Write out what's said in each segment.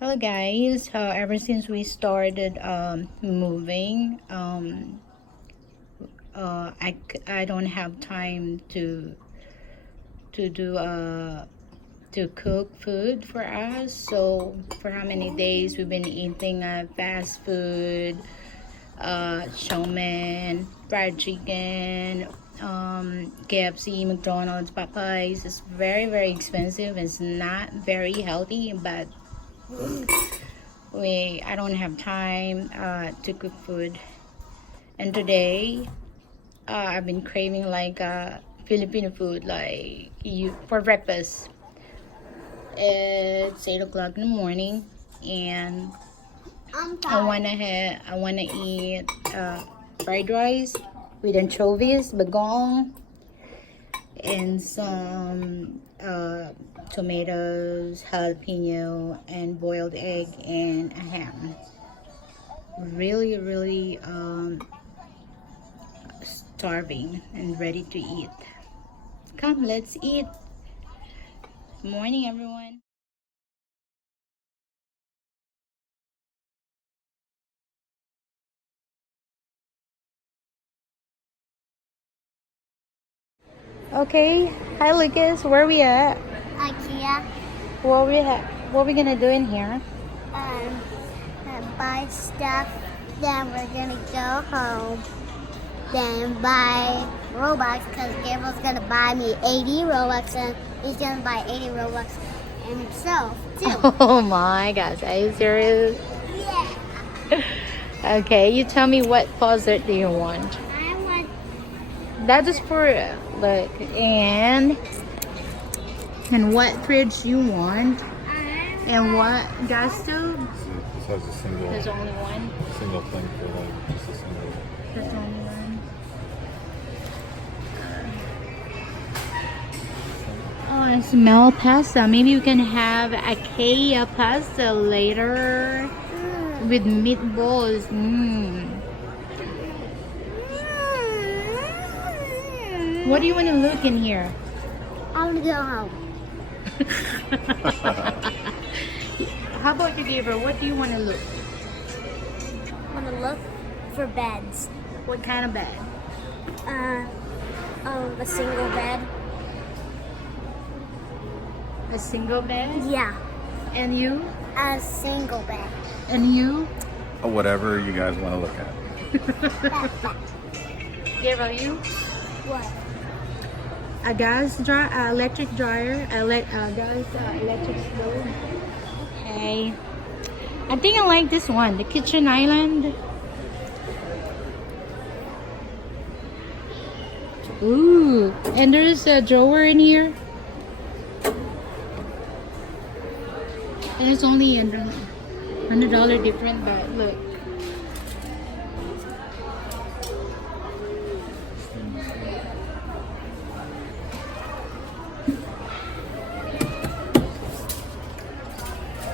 Hello guys. Ever since we started moving, I don't have time to do to cook food for us. So for how many days we've been eating fast food, chow mein, fried chicken, KFC, McDonald's, Popeyes. It's very expensive. It's not very healthy, but I don't have time to cook food. And today I've been craving like Filipino food, like you for breakfast. It's 8 o'clock in the morning, and I wanna eat fried rice with anchovies, bagong, and some tomatoes, jalapeno, and boiled egg and a ham. Really starving and ready to eat. Come, let's eat. Morning, everyone. Okay, hi Lucas. Where we at? Ikea, What we gonna do in here? um, buy stuff. Then we're gonna go home. Then buy Robux because Gabriel's gonna buy me 80 Robux and he's gonna buy 80 Robux himself too. Oh my gosh, are you serious? Yeah. Okay, you tell me what closet do you want? I want. That is for look and what fridge you want and what gas stove? This has a single There's only one. single thing for like just a single. There's only one. Oh, I smell pasta. Maybe we can have Ikea pasta later with meatballs. What do you want to look in here? I want to go home. How about you, Gabriel? What do you want to look? I want to look for beds. What kind of bed? A single bed. A single bed? Yeah, And you? a single bed. And you? Whatever you guys want to look at. Gabriel, you? What? A electric dryer, electric stove. Okay. I think I like this one, the kitchen island. Ooh, and there's a drawer in here. And it's only $100 different, but look.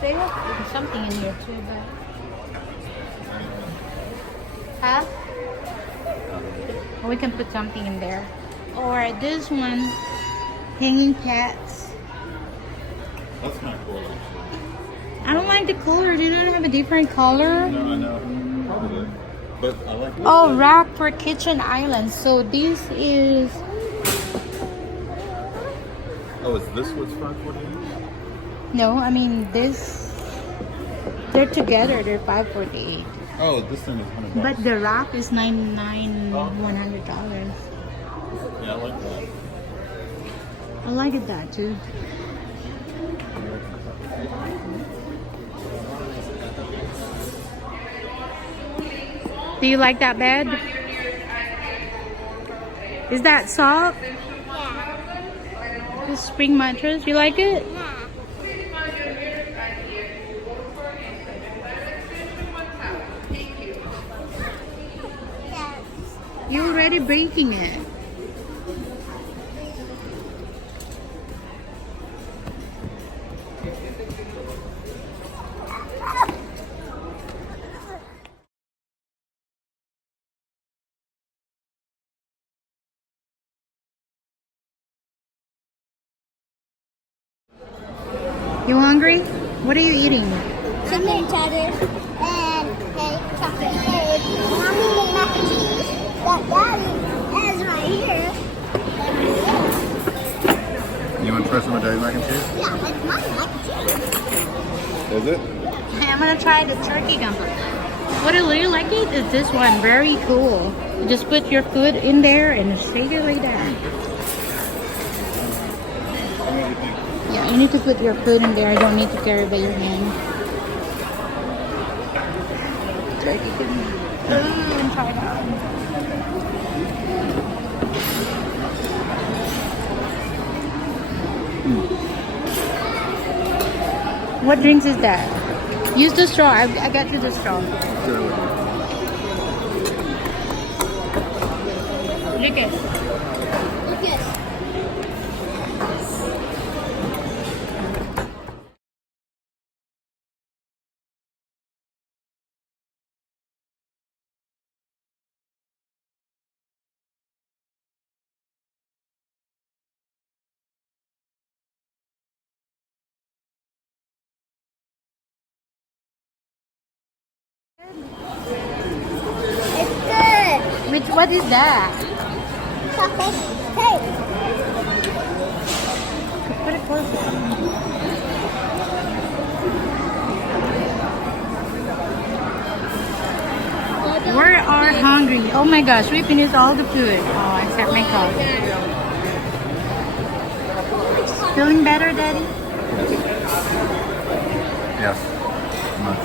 They have something in here too, but huh? We can put something in there. Or this one, hanging cats. That's kind of cool. I don't like the color. They don't have a different color. No, I know. Probably. But I like this. Oh, rack for kitchen island. So this is. Oh, is this what's $548? No, I mean this. They're together. They're $548. Oh, this thing is $100. But the rack is $100. Yeah, I like that. I like it that too. Do you like that bed? Is that soft? Yeah. The spring mattress. You like it? Yeah. You're already breaking it. You hungry? What are you eating? chicken cheddar, and chocolate cake. And I'm eating mac and cheese that Daddy has right here. You want to try some of Daddy's mac and cheese? Yeah, it's my mac and cheese. Is it? Hey, I'm gonna try the turkey gumbo. What I really like it is this one, very cool. You just put your food in there and shake it like that. Yeah, you need to put your food in there. You don't need to carry by your hand. Turkey gumbo. Ooh, try it out. What drinks is that? Use the straw. I got you the straw. Lucas. Lucas. It's good. What is that? Chocolate cake. Put it closer. We are hungry. Oh my gosh, we finished all the food. Oh, except my coffee. Feeling better, Daddy? Yes. Much.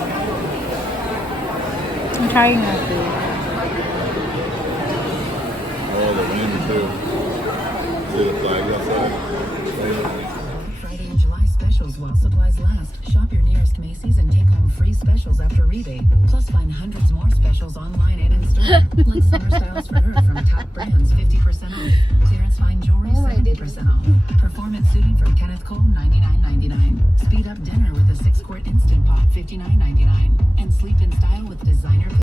I'm trying that food. Oh, the wind too. See the flags outside? Friday and July specials while supplies last. Shop your nearest Macy's and take home free specials after rebate. Plus find hundreds more specials online and in store. Like summer styles for her from top brands, 50% off. Clearance fine jewelry, 70% off. Performance suiting from Kenneth Cole, $99.99. Speed up dinner with a 6-quart Instant Pot, $59.99. And sleep in style with designer